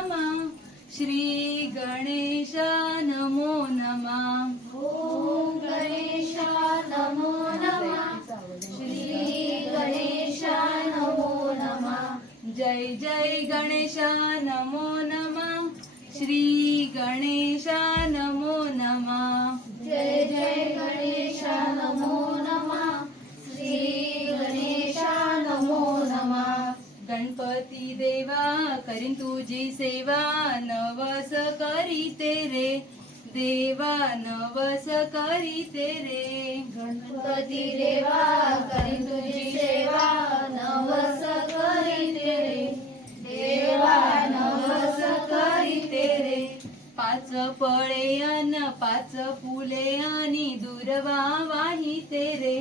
नमः श्री गणेशा नमो नमः ओम गणेशा नमो नमः श्री गणेशा नमो नमः जय जय गणेशा नमो नमः श्री गणेशा नमो नमः जय जय गणेशा नमो नमः श्री गणेशा नमो नमः गणपती देवा करीन तुझी सेवा नवस करीते रे देवा नवस करीते रे गणपती देवा करी तुझी सेवा नवस करीते रे देवा नवस करीते रे पाच फळे अन पाच फुले आणि दुर्वा वाहिते रे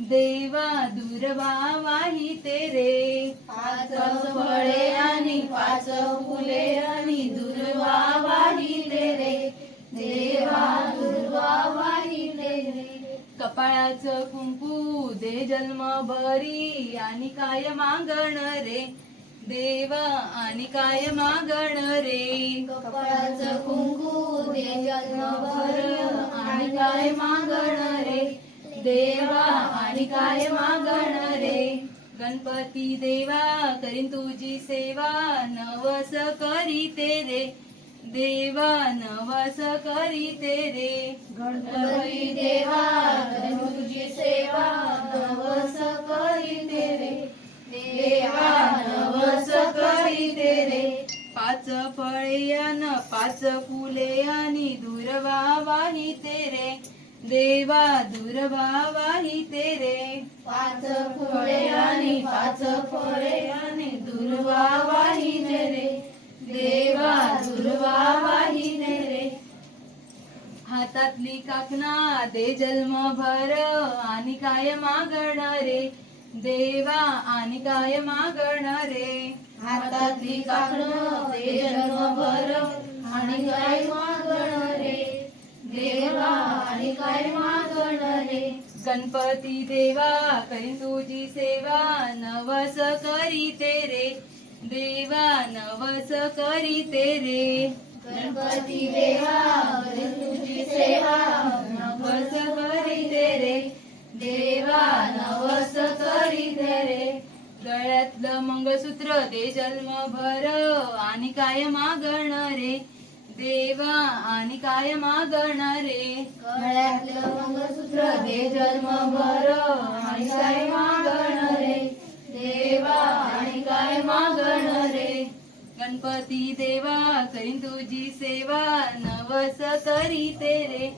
देवा दुर्वा वाहिते रे पाच फळे आणि पाच फुले आणि दुर्वा वाहिते रे देवा दुर्वा वाहिते रे कपाळाचं कुंकू दे जन्म भरी आणि काय मागण रे देवा आणि काय मागण रे कपाळाचं कुंकू दे जन्मभर आणि काय मागण रे देवा आणि काय मागण रे गणपती देवा करीन तुझी सेवा नवस करीते रे देवा नवस करीते रे गणपती देवा करी तुझी सेवा नवस करीते रे देवा नवस करीते रे पाच फळे अन पाच फुले आणि दुर्वा वाहिते रे देवा दुर्वा वाहिते रे पाच फळे आणि पाच फळे आणि दुर्वा वाहिते रे देवा दुर्वा वाहिते रे हातातली काकणा दे जन्म भर आणि काय मागण रे देवा आणि काय मागण रे हातातली काकणं दे जन्मभर आणि काय मागण रे देवा आणि काय मागण रे गणपती देवा करीन तुझी सेवा नवस करीते रे देवा नवस करीते रे गणपती देवा करी तुझी सेवा नवस करीते रे देवा नवस करीते रे गळ्यातलं मंगळसूत्र दे जन्मभर आणि काय मागण रे देवा आणि काय मागण रे गळ्यातलं मंगळसूत्र दे जन्मभर आणि काय मागण रे देवा आणि काय मागण रे गणपती देवा करीन तुझी सेवा नवस करीते रे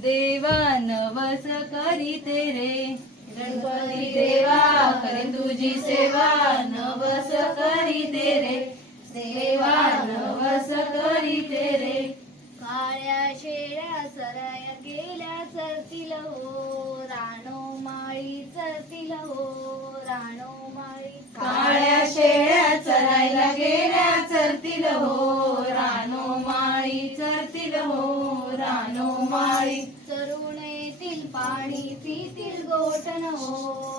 देवा नवस करीते रे गणपती देवा करी तुझी सेवा नवस करीते रे देवा नवस करीते रे काळ्या शेळ्या सराया गेल्या चरतील हो रानो माळी चरतील हो रानो माळी काळ्या शेळ्या चरायला गेल्या चरतील हो रानो माळी चरतील हो रानो माळी चरून येतील पाणी पितील गोठण हो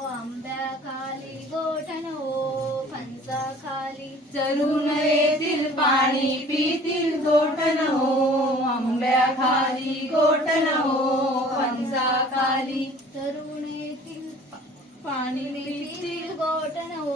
आंब्या खाली गोठण हो फणसा खाली चरून येतील पाणी पितील गोठण हो आंब्या खाली गोठण हो फणसा खाली चरून येतील पाणी पितील पितील गोठण हो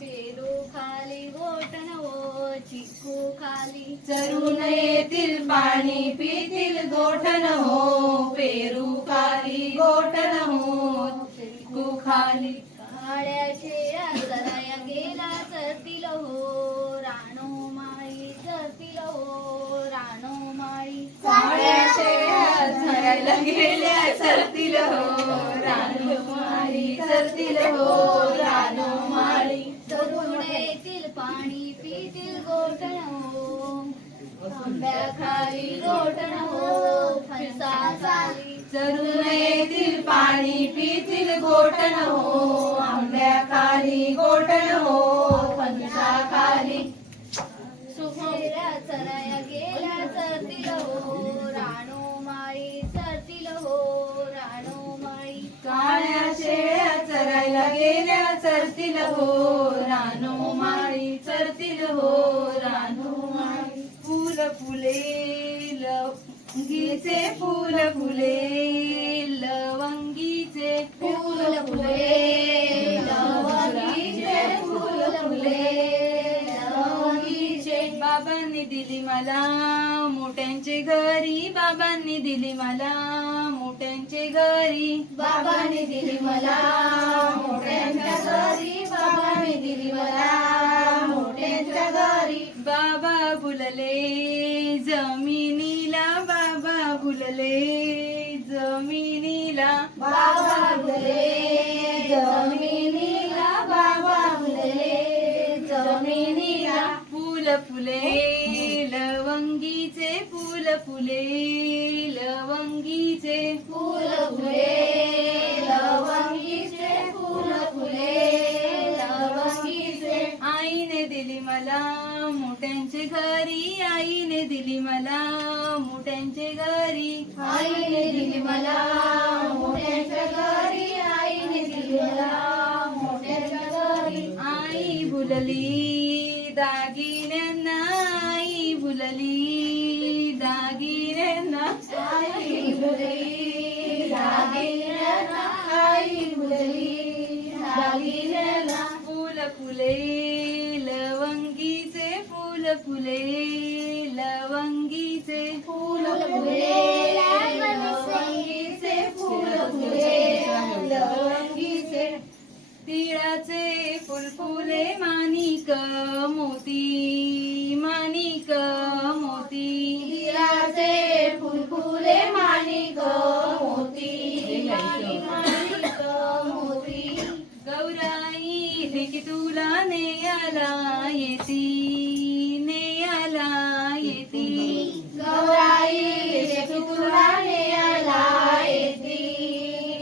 पेरू खाली गोठण हो चिक्कू खाली चरून येतील पाणी पितील गोठण हो पेरू खाली गोठण हो चिक्कू खाली काळ्या शेळ्या चराया गेला चरतील हो रानो माळी चरतील हो रानो माळी काळ्या शेळ्या चरायला गेल्या चरतील हो रानो माळी चरतील हो रानो माळी चरून येतील पाणी पितील गोठण हो आंब्या खाली गोठण हो फणसा खाली चरून येतील पाणी पितील गोठण हो आंब्या खाली गोठण हो फणसा खाली शेळ्या चराया गेल्या चरतील हो रानो माळी चरतील हो रानो माळी काळ्या शेळ्या चरायला गेल्या चरतील हो रानो माळी चरतील हो रानो माळी लवंगीचे फूल फुले लवंगीचे फूल फुले लवंगीचे फूल फुले लवंगीचे बाबांनी दिली मला मोठ्यांचे घरी बाबांनी दिली मला मोठ्यांचे घरी बाबांनी दिली मला मोठ्यांच्या घरी बाबांनी दिली मला मोठ्यांच्या घरी बाबा फुलले जमिनीला बाबा फुलले जमिनीला बाबा फुले जमिनीला बाबा फुले जमिनीला फूल फुले लवंगीचे फूल फुले लवंगीचे फूल फुले लवंगीचे फूल फुले लवंगीचे आईने दिली मला मोठ्यांचे घरी आईने दिली मला मोठ्यांचे घरी आईने दिली मला मोठ्यांच्या घरी आईने दिली मला मोठ्यांच्या घरी आई भुलली दागिन्यांना आई भुलली दागिन्यांना आई फुले दागिन्याला आई फुलली दागिन्याला फूल फुले लवंगीचे फूल फुले लवंगीचे फूल फुले लवंगीचे फूल फुले लवंगीचे तिळाचे फुल फुले माणिक मोती माणिक मोती तिळाचे फुल फुले माणिक मोती माणिक मोती गौराई लेकी तुला नेयाला येती नेयाला येती गौराई तुला नेयाला येती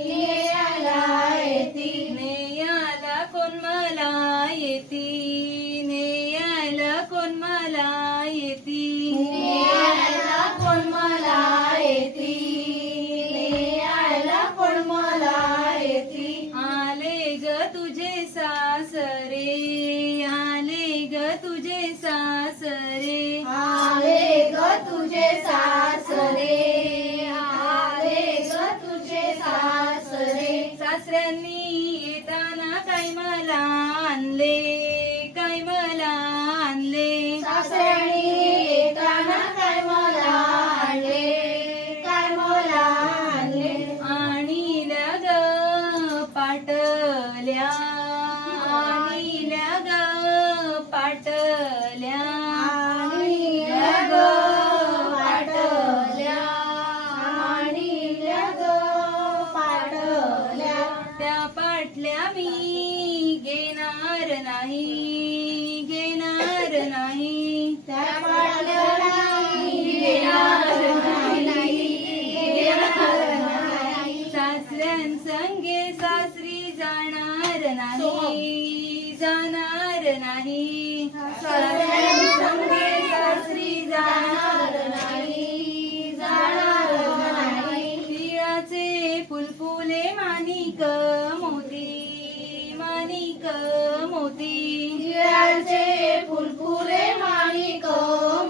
नेयाला येती नेयाला कोण मला येती नेयाला कोण मला येती नेयाला कोण मला येती नेयाला कोण मला येती आले ग तुझे सासरे आले ग तुझे सासरे आले ग तुझे सासरे आले ग तुझे सासरे सासऱ्यांनी येताना काय मला आणले काय मला आणले सासऱ्यानी येताना काय मला आणले काय मला आणले आणील्या ग पाटल्या आणील्या ग पाटल्या आणील्या ग पाटल्या आणील्या ग पाटल्या त्या पाटल्या मी घेणार नाही घेणार नाही त्या पाटल्या घेणार नाही घेणार नाही सासऱ्यांसंगे सासरी जाणार नाही जाणार नाही सासऱ्यांसंगे सासरी जाणार नाही जाणार नाही तिळाचे फुलफुले माणिक मोती माणिक मोती तिळाचे फुलफुले माणिक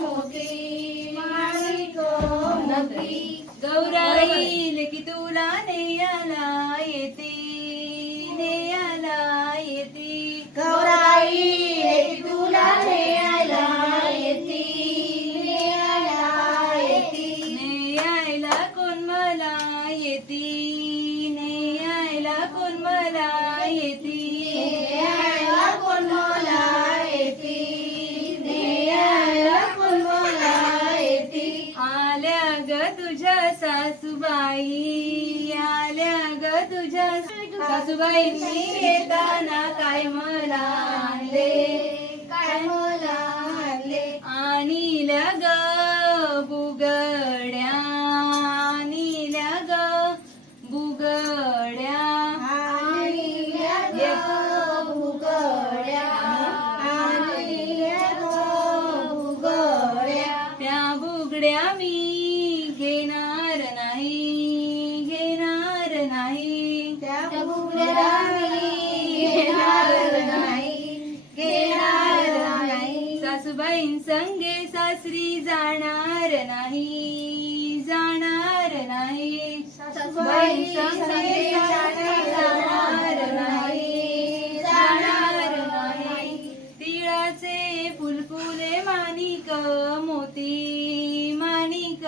मोती माणिक मोती गौराई लेकी तुला नेयाला येते नेयाला येते गौराई तुला नेयाला येती नेयाला येती नेयायला कोण मला येती नेयायला कोण मला येती नेयाला कोण मला येती नेयाला कोण मला येती आल्या ग तुझ्या सासूबाई आल्या ग तुझ्या सासूबाईंनी येताना काय मला आणले काय मला आणले आणील्या ग बुगड्या आणील्या ग बुगड्या आणील्या ग बुगड्या आणील्या ग बुगड्या त्या बुगड्या मी घेणार नाही घेणार नाही त्या बुगड्या मी घेणार नाही घेणार नाही बहीण संगे सासरी जाणार नाही, जाणार नाही. बहीण संगे सासरी जाणार नाही, जाणार नाही. तिळाचे फुलफुले माणिक मोती, माणिक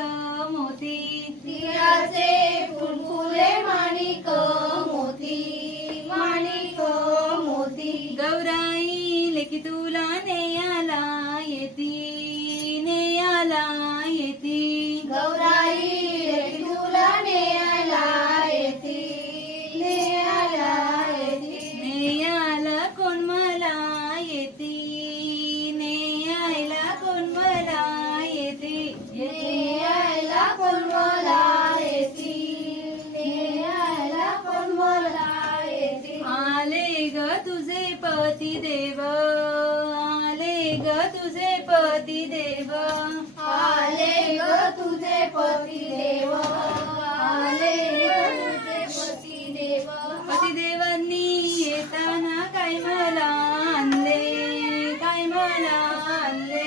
मोती. तिळाचे फुलफुले माणिक मोती, माणिक मोती. गौराई लेकी तुला नेयाला येती, नेयाला येती. गौराई तुला नेयाला येती, नेयाला येती. नेयाला कोण मला येती, नेयाला कोण मला येती. नेयाला कोण मला येती, नेयाला कोण मला येती. आले ग तुझे पती देव, आले ग तुझे पती देव. आले ग तुझे पती देव, आले ग तुझे पती देव. पतिदेवांनी येताना काय मला आणले, काय मला आणले.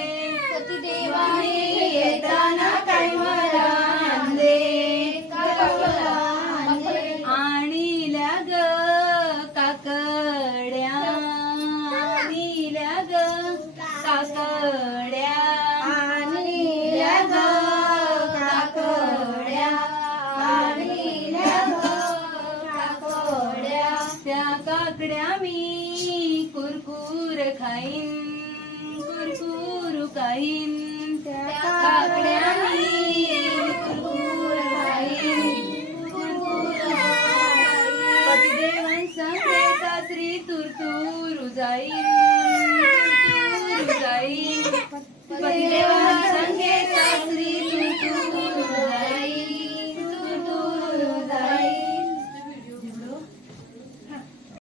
पतिदेवाने येताना काय मला आणले, काय मला आणले. आणिल्या ग काकड्या, आणिल्या ग काकड्या. आणिल्या ग काकड्या, आणिल्या ग काकड्या. त्या काकड्या मी कुरकुर खाईन, कुरकुर खाईन.